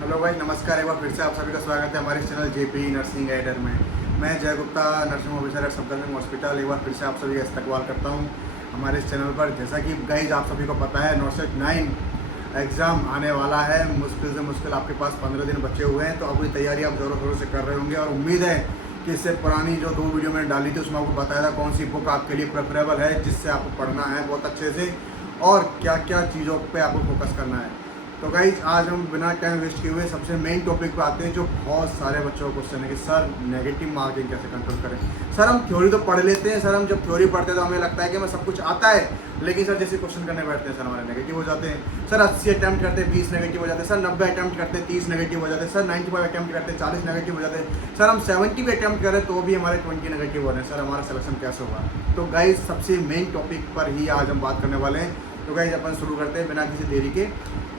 Hello भाई, नमस्कार। एक बार फिर से आप सभी का स्वागत है हमारे चैनल जेपी नर्सिंग गाइडर में। मैं जय Gupta, nursing officer eight Safdarjung hospital, एक बार फिर से आप सभी का इस्तकबाल करता हूं हमारे इस चैनल पर। जैसा कि गाइज आप सभी को पता है, नॉर्सेट 9 एग्ज़ाम आने वाला है। मुश्किल से मुश्किल आपके पास 15 दिन बचे हुए हैं, तो अपनी तैयारी आप ज़ोरों शोरों से कर रहे होंगे। और उम्मीद है कि इससे पुरानी जो 2 वीडियो मैंने डाली थी उसमें आपको बताया था कौन सी बुक आपके लिए प्रेफरेबल है, जिससे आपको पढ़ना है बहुत अच्छे से और क्या क्या चीज़ों पे आपको फोकस करना है। तो गाइज आज हम बिना टाइम वेस्ट किए हुए सबसे मेन टॉपिक पे आते हैं, जो बहुत सारे बच्चों को क्वेश्चन है कि सर नेगेटिव मार्किंग कैसे कंट्रोल करें। सर हम थ्योरी तो पढ़ लेते हैं, सर हम जब थ्योरी पढ़ते हैं तो हमें लगता है कि हमें सब कुछ आता है, लेकिन सर जैसे क्वेश्चन करने बैठते हैं सर हमारे नेगेटिव हो जाते हैं। सर 80 अटैम्प्ट करते हैं 20 नेगेटिव हो जाते हैं, सर 90 अटैम्प्ट करते हैं 30 नेगेटिव हो जाते हैं, सर 95 अटैम्प्ट करते हैं 40 नेगेटिव हो जाते हैं, सर हम 70 भी अटैम्प्ट करें तो भी हमारे 20 नेगेटिव हो रहे हैं। सर हमारा सिलेक्शन कैसे होगा? तो गाइज सबसे मेन टॉपिक पर ही आज हम बात करने वाले हैं। तो गाइज अपन शुरू करते हैं बिना किसी देरी के।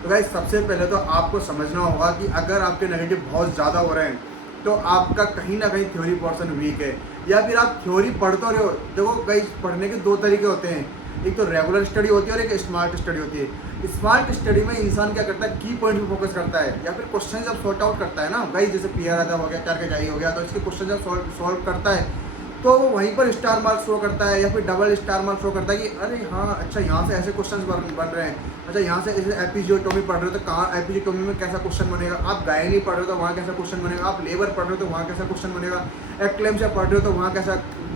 तो गाइज सबसे पहले तो आपको समझना होगा कि अगर आपके नेगेटिव बहुत ज़्यादा हो रहे हैं तो आपका कहीं ना कहीं थ्योरी पोर्शन वीक है, या फिर आप थ्योरी पढ़ते रहे हो। देखो गाइज पढ़ने के 2 तरीके होते हैं, एक तो रेगुलर स्टडी होती है और एक स्मार्ट स्टडी होती है। स्मार्ट स्टडी में इंसान क्या करता है, की पॉइंट पे फोकस करता है, या फिर क्वेश्चन जब सॉर्ट आउट करता है ना गाइज, जैसे पी आर आता हो गया, टारगेट हो गया, तो इसके क्वेश्चन जब सॉल्व करता है तो वो वहीं पर स्टार मार्क शो करता है, या फिर डबल स्टार मार्क शो करता है कि अरे हाँ अच्छा यहाँ से ऐसे क्वेश्चंस बन रहे हैं। अच्छा यहाँ से ऐसे एपिजियोटोमी पढ़ रहे हो तो कहाँ एपिजियोटोमी में कैसा क्वेश्चन बनेगा, आप गायनी पढ़ रहे हो तो वहाँ कैसा क्वेश्चन बनेगा, आप लेबर पढ़ रहे हो तो वहाँ कैसा क्वेश्चन बनेगा, एक्लेम्सिया पढ़ रहे हो तो वहाँ कैसा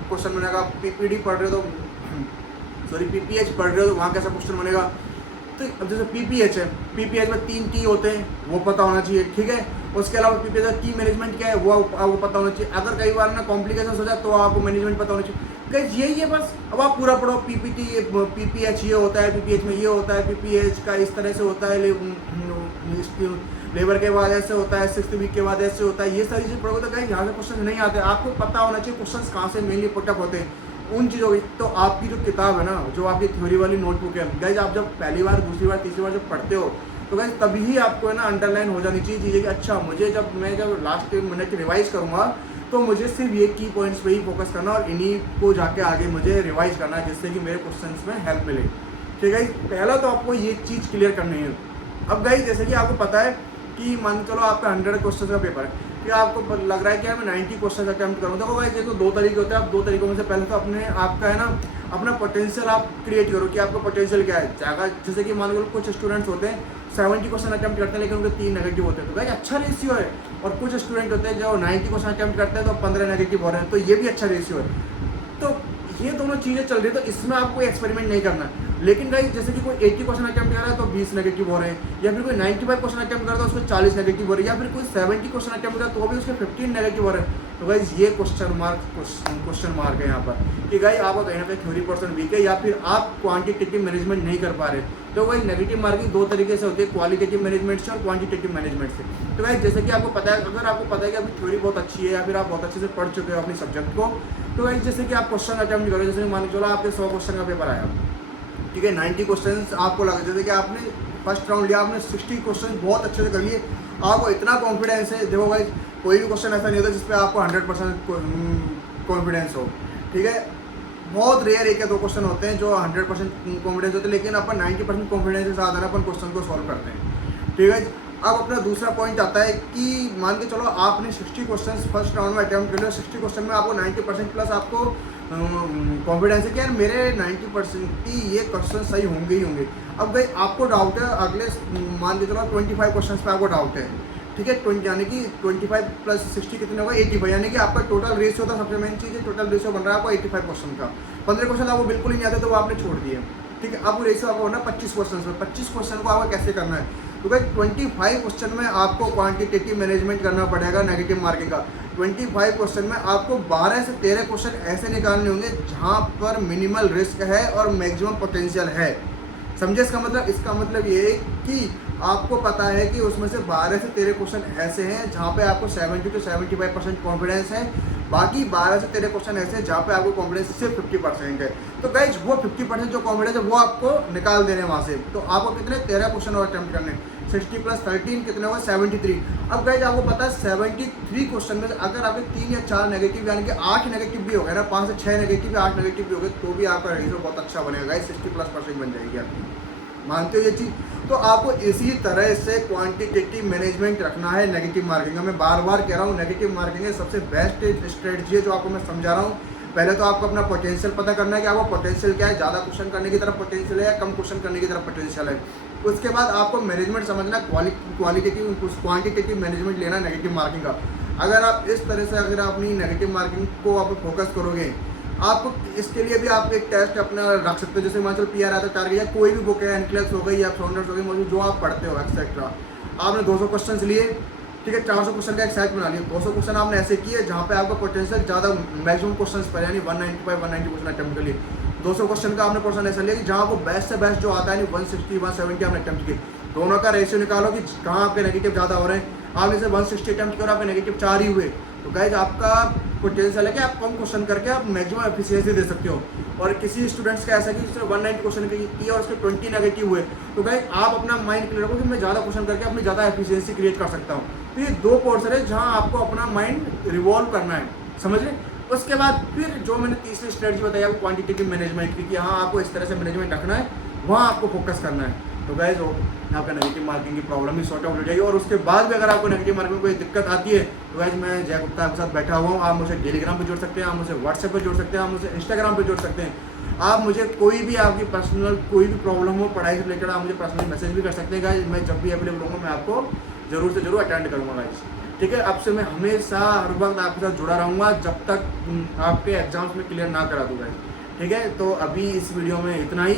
क्वेश्चन बनेगा, पीपीडी पढ़ रहे हो तो सॉरी पीपीएच पढ़ रहे हो तो वहाँ कैसा क्वेश्चन बनेगा। तो अब जैसे पीपीएच है, पीपीएच में 3 टी होते हैं, वो पता होना चाहिए, ठीक है। उसके अलावा पीपीएच का टी मैनेजमेंट क्या है वो आपको पता होना चाहिए। अगर कई बार ना कॉम्प्लिकेशन हो जाए तो आपको मैनेजमेंट पता होना चाहिए। गाइस यही है बस। अब आप पूरा पढ़ो, पीपीटी पीपीएच ये होता है, पीपीएच में ये होता है, पीपीएच का इस तरह से होता है, लेबर के बाद ऐसे होता है, 6th वीक के बाद ऐसे होता है, ये सारी चीज़ पढ़ोगे तो गाइस यहाँ से क्वेश्चन नहीं आते। आपको पता होना चाहिए क्वेश्चन कहाँ से मेनली पुटअप होते हैं, उन चीज़ों की। तो आपकी जो किताब है ना, जो आपकी थ्योरी वाली नोटबुक है गाइज, आप जब पहली बार दूसरी बार तीसरी बार जब पढ़ते हो तो गाइज तभी ही आपको है ना अंडरलाइन हो जानी चाहिए चीज़ें कि अच्छा मुझे जब लास्ट मिनट रिवाइज करूँगा तो मुझे सिर्फ ये की पॉइंट्स पे ही फोकस करना और इन्हीं को जाके आगे मुझे रिवाइज करना है, जिससे कि मेरे क्वेश्चंस में हेल्प मिले। ठीक है, पहला तो आपको ये चीज़ क्लियर करनी है। अब गाइज जैसे कि आपको पता है कि मान चलो आपका 100 क्वेश्चन का पेपर है, कि आपको लग रहा है कि मैं 90 क्वेश्चन अटैम्प्ट करूँ। देखो भाई, ये तो 2 तरीके होते हैं। आप 2 तरीकों में से पहले तो अपने आपका है ना अपना पोटेंशियल आप क्रिएट करो कि आपका पोटेंशियल क्या है। जैसे कि मान लो कुछ स्टूडेंट्स होते हैं 70 क्वेश्चन अटैम्प्ट करते हैं लेकिन उनके 3 नेगेटिव होते हैं, तो भाई अच्छा रेशियो है। और कुछ स्टूडेंट होते हैं जो 90 क्वेश्चन अटैम्प्ट करते हैं तो 15 नेगेटिव हो रहे हैं, तो ये भी अच्छा रेशियो है। तो ये दोनों चीज़ें चल रही है, तो इसमें आपको एक्सपेरिमेंट नहीं करना। लेकिन गाइस जैसे कि कोई 80 क्वेश्चन अटैम्प्ट कर रहा है तो 20 नेगेटिव हो रहे हैं, या फिर कोई 95 क्वेश्चन अटैम्प्ट कर रहा है तो उसको 40 नेगेटिव हो रहे हैं, या फिर कोई 70 क्वेश्चन अटैम्प्ट कर रहा है तो भी उसके 15 नेगेटिव हो रहे हैं। तो गाइस ये क्वेश्चन मार्क है यहाँ पर कि गाइस आपका कहीं ना कहीं थ्योरी पर्सन वीक है, या फिर आप क्वांटिटेटिव मैनेजमेंट नहीं कर पा रहे। तो गाइस नेगेटिव मार्किंग 2 तरीके से होती है, क्वालिटेटिव मैनेजमेंट से और क्वांटिटेटिव मैनेजमेंट से। तो गाइस जैसे कि आपको पता है, अगर आपको पता है कि आपकी थ्योरी बहुत अच्छी है या फिर आप बहुत अच्छे से पढ़ चुके हो अपने सब्जेक्ट को, तो गाइस जैसे कि आप क्वेश्चन अटैम्प्ट करो, जैसे मान चलो आपके 100 क्वेश्चन का पेपर आया, ठीक है, 90 क्वेश्चन आपको लगे, जैसे कि आपने फर्स्ट राउंड लिया, आपने 60 क्वेश्चन बहुत अच्छे से कर लिए, आपको इतना कॉन्फिडेंस है। देखो गाइस कोई भी क्वेश्चन ऐसा नहीं होता जिस पे आपको 100% कॉन्फिडेंस हो, ठीक है। बहुत रेयर 1 या 2 क्वेश्चन होते हैं जो 100% कॉन्फिडेंस होते हैं, लेकिन अपन 90% कॉन्फिडेंस के साथ अपन क्वेश्चन को सॉल्व करते हैं, ठीक है। अब अपना दूसरा पॉइंट आता है कि मान के चलो आपने 60 क्वेश्चन फर्स्ट राउंड में अटैम्प्ट कर लिया, 60 क्वेश्चन में आपको 90% प्लस आपको कॉन्फिडेंस है कि यार मेरे 90% की ये क्वेश्चन सही होंगे ही होंगे। अब भाई आपको डाउट है, अगले मान के चलो 25 क्वेश्चन पे आपको डाउट है, ठीक है। 20 यानी कि 25 प्लस 60 कितने होगा, 85, यानी कि आपका टोटल रेशियो था, सबसे मेन चीज़ है टोटल रेशियो बन रहा है आपको 85 क्वेश्चन का। 15 क्वेश्चन आपको बिल्कुल ही नहीं आते तो वो आपने छोड़ दिए, ठीक है। अब रेशियो आपको होना 25 क्वेश्चन में, 25 क्वेश्चन को आपको कैसे करना है, तो भाई 25 क्वेश्चन में आपको क्वांटिटेटिव मैनेजमेंट करना पड़ेगा नेगेटिव मार्किंग का। 25 क्वेश्चन में आपको 12 से 13 क्वेश्चन ऐसे निकालने होंगे जहां पर मिनिमल रिस्क है और मैक्सिमम पोटेंशियल है। समझे इसका मतलब? इसका मतलब ये है कि आपको पता है कि उसमें से 12 से 13 क्वेश्चन ऐसे हैं जहाँ पे आपको 70 to 75% कॉन्फिडेंस है, बाकी 12 से 13 क्वेश्चन ऐसे हैं जहाँ पे आपको कॉन्फिडेंस सिर्फ 50% है। तो गाइज वो 50% जो कॉन्फिडेंस है वो आपको निकाल देने वहाँ से। तो आपको कितने 13 क्वेश्चन और अटैम्प्ट करने, 60 + 13 कितने होगा 73। अब गाइज आपको पता है 73 क्वेश्चन में अगर आपके 3 या 4 नेगेटिव यानी कि 8 नेगेटिव भी हो गए ना, 5 से 6 नेगेटिव या 8 नेगेटिव भी हो गए, तो भी आपका रेशियो बहुत अच्छा बनेगा गाइज, 60+ % बन जाएगी आपकी। मानते हो ये चीज़? तो आपको इसी तरह से क्वांटिटेटिव मैनेजमेंट रखना है नेगेटिव मार्किंग का। मैं बार बार कह रहा हूँ, नेगेटिव मार्किंग सबसे बेस्ट स्ट्रेटजी है जो आपको मैं समझा रहा हूँ। पहले तो आपको अपना पोटेंशियल पता करना है कि आपका पोटेंशियल क्या है, ज़्यादा क्वेश्चन करने की तरफ पोटेंशियल है या कम क्वेश्चन करने की तरफ पोटेंशियल है। उसके बाद आपको मैनेजमेंट समझना, क्वालिटेटिव क्वांटिटेटिव मैनेजमेंट लेना नेगेटिव मार्किंग का। अगर आप इस तरह से अगर अपनी नेगेटिव मार्किंग को आप फोकस करोगे, आप इसके लिए भी आप एक टेस्ट अपना रख सकते हो। जैसे मान चलो PR आता है टारगेट, या कोई भी बुक है, एनक्लेस हो गई या फाउंडर्स हो गई, जो आप पढ़ते हो एक्सेट्रा, आपने 200 क्वेश्चन लिए, ठीक है, 400 क्वेश्चन का एक सेट बना लिया। 200 क्वेश्चन आपने ऐसे किए जहाँ पे आपका पोटेंशियल ज़्यादा मैक्सिमम क्वेश्चन पर, यानी 190 क्वेश्चन अटेम्प्ट कर लिए। 200 क्वेश्चन का आपने क्वेश्चन ऐसा लिया कि जहाँ को बेस्ट से बेस्ट जो आता है, 160 170 आपने अटेम्प्ट किए। दोनों का रेशियो निकालो कि कहाँ आपके नेगेटिव ज़्यादा हो रहे हैं। आपने से 160 अटेम्प्ट करो, आपके नेगेटिव 4 ही हुए, तो गाइज आपका पोटेंशियल है कि आप कम क्वेश्चन करके आप मैक्सिमम एफिशिएंसी दे सकते हो। और किसी स्टूडेंट्स का ऐसा कि जिसने 190 क्वेश्चन किए और उसके 20 नेगेटिव हुए, तो गाइज आप अपना माइंड क्लियर रखो कि मैं ज़्यादा क्वेश्चन करके अपनी ज़्यादा एफिशिएंसी क्रिएट कर सकता हूँ। तो ये 2 पोर्शन है जहाँ आपको अपना माइंड रिवॉल्व करना है, समझ रहे। उसके बाद फिर जो मैंने तीसरी स्ट्रेटजी बताई आपको क्वांटिटेटिव मैनेजमेंट की, कि हाँ आपको इस तरह से मैनेजमेंट रखना है, वहाँ आपको फोकस करना है। तो गाइज यहाँ पे नेगेटिव मार्किंग की प्रॉब्लम ही सॉर्ट आउट हो जाएगी। और उसके बाद भी अगर आपको नेगेटिव मार्किंग में कोई दिक्कत आती है, तो गाइज मैं जय गुप्ता आपके साथ बैठा हुआ हूँ। आप मुझे टेलीग्राम पे जुड़ सकते हैं, आप मुझे व्हाट्सएप पे जुड़ सकते हैं, आप मुझे इंस्टाग्राम पे जुड़ सकते हैं। आप मुझे कोई भी आपकी पर्सनल कोई भी प्रॉब्लम हो पढ़ाई से रिलेटेड, आप मुझे पर्सनल मैसेज भी कर सकते हैं गाइज। मैं जब भी अवेलेबल होऊंगा मैं आपको जरूर से जरूर अटेंड करूँगा गाइज, ठीक है। अब से मैं हमेशा हर वक्त आपके साथ जुड़ा रहूँगा जब तक आपके एग्जाम्स में क्लियर ना करा दूँ गाइज, ठीक है। तो अभी इस वीडियो में इतना ही।